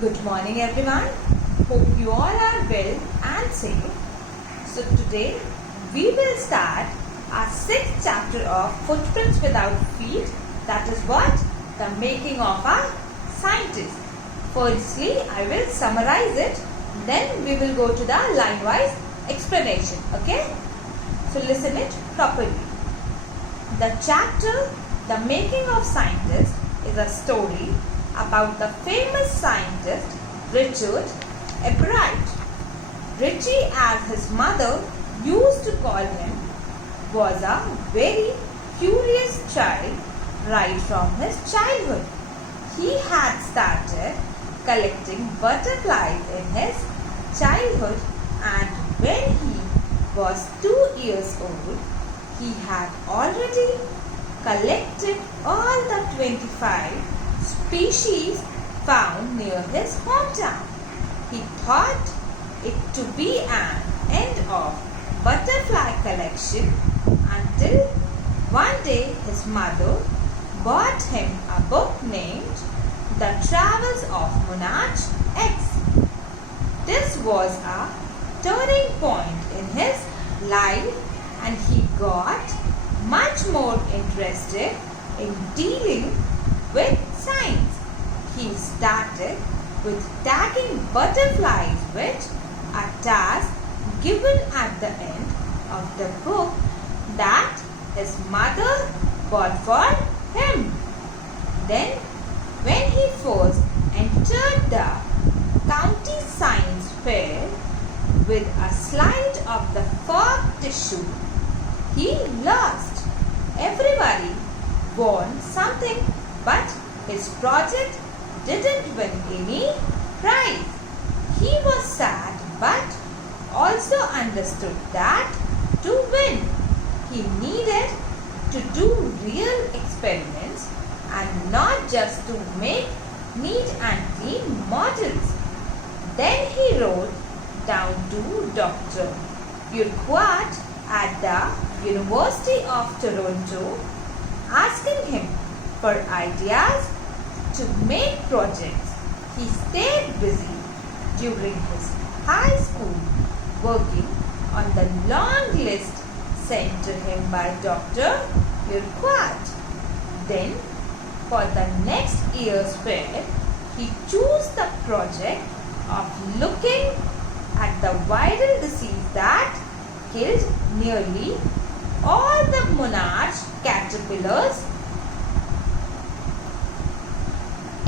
Good morning everyone. Hope you all are well and safe. So today we will start our 6th chapter of Footprints Without Feet. That is what? The making of a scientist. Firstly, I will summarize it. Then we will go to the line-wise explanation. Okay? So listen it properly. The chapter The Making of Scientist is a story about the famous scientist Richard Ebright. Richie, as his mother used to call him, was a very curious child right from his childhood. He had started collecting butterflies in his childhood, and when he was 2 years old, he had already collected all the 25 species found near his hometown. He thought it to be an end of butterfly collection until one day his mother bought him a book named The Travels of Monarch X. This was a turning point in his life, and he got much more interested in dealing with science. He started with tagging butterflies, which a task given at the end of the book that his mother bought for him. Then, when he first entered the county science fair with a slide of the frog tissue, he lost. Everybody won something, but his project didn't win any prize. He was sad, but also understood that to win, he needed to do real experiments and not just to make neat and clean models. Then he wrote down to Dr. Urquhart at the University of Toronto, asking him for ideas to make projects. He stayed busy during his high school working on the long list sent to him by Dr. Urquhart. Then, for the next year's fair, he chose the project of looking at the viral disease that killed nearly all the monarch caterpillars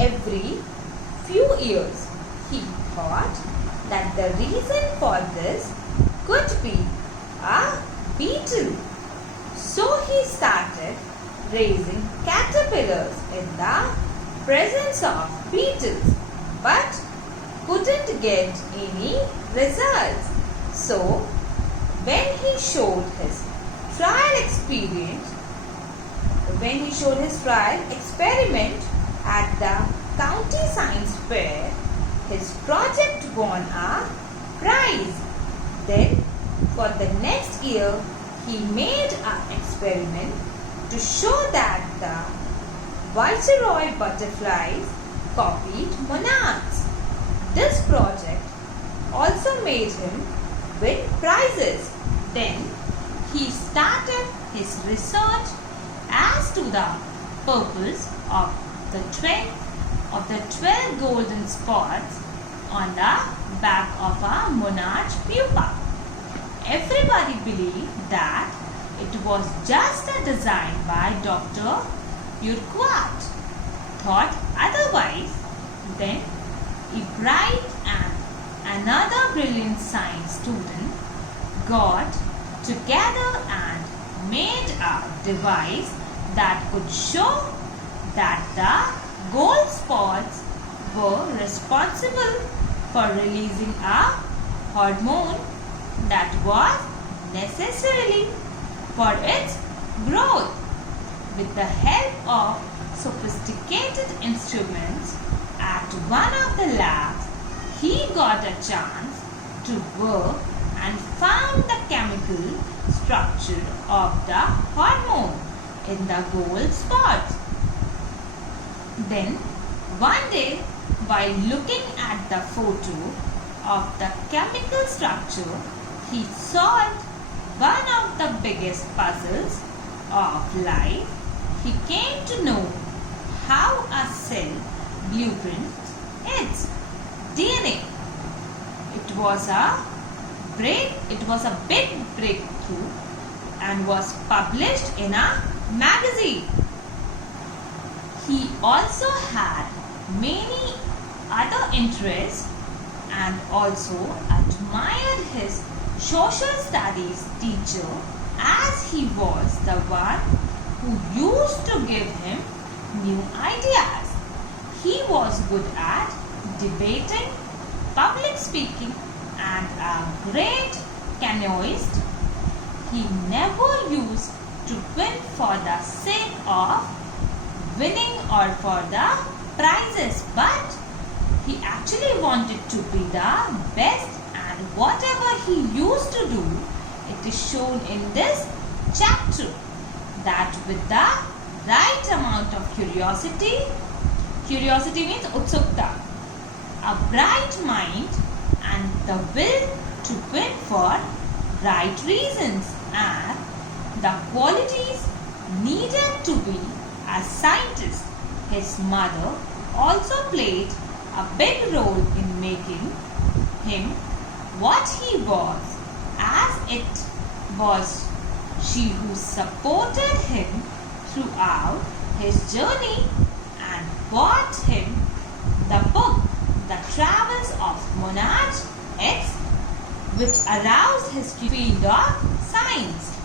every few years. He thought that the reason for this could be a beetle. So he started raising caterpillars in the presence of beetles, but couldn't get any results. So when he showed his trial experiment at the county science fair, his project won a prize. Then, for the next year, he made an experiment to show that the viceroy butterflies copied monarchs. This project also made him win prizes. Then, he started his research as to the purpose of the 12 golden spots on the back of a monarch pupa. Everybody believed that it was just a design by Dr. Urquhart. Thought otherwise. Then Ebright and another brilliant science student got together and made a device that could show that the gold spots were responsible for releasing a hormone that was necessary for its growth. With the help of sophisticated instruments at one of the labs, he got a chance to work and found the chemical structure of the hormone in the gold spots. Then one day While looking at the photo of the chemical structure, he solved one of the biggest puzzles of life. He came to know how a cell blueprint is DNA. It was a big breakthrough and was published in a magazine. He also had many other interests and also admired his social studies teacher, as he was the one who used to give him new ideas. He was good at debating, public speaking, and a great canoeist. He never used to win for the sake of winning or for the prizes, but he actually wanted to be the best, and whatever he used to do, it is shown in this chapter, that with the right amount of curiosity means utsukta, a bright mind, and the will to win for right reasons, and the qualities needed to be a scientist. His mother also played a big role in making him what he was, as it was she who supported him throughout his journey and bought him the book The Travels of Monarch X, which aroused his field of science.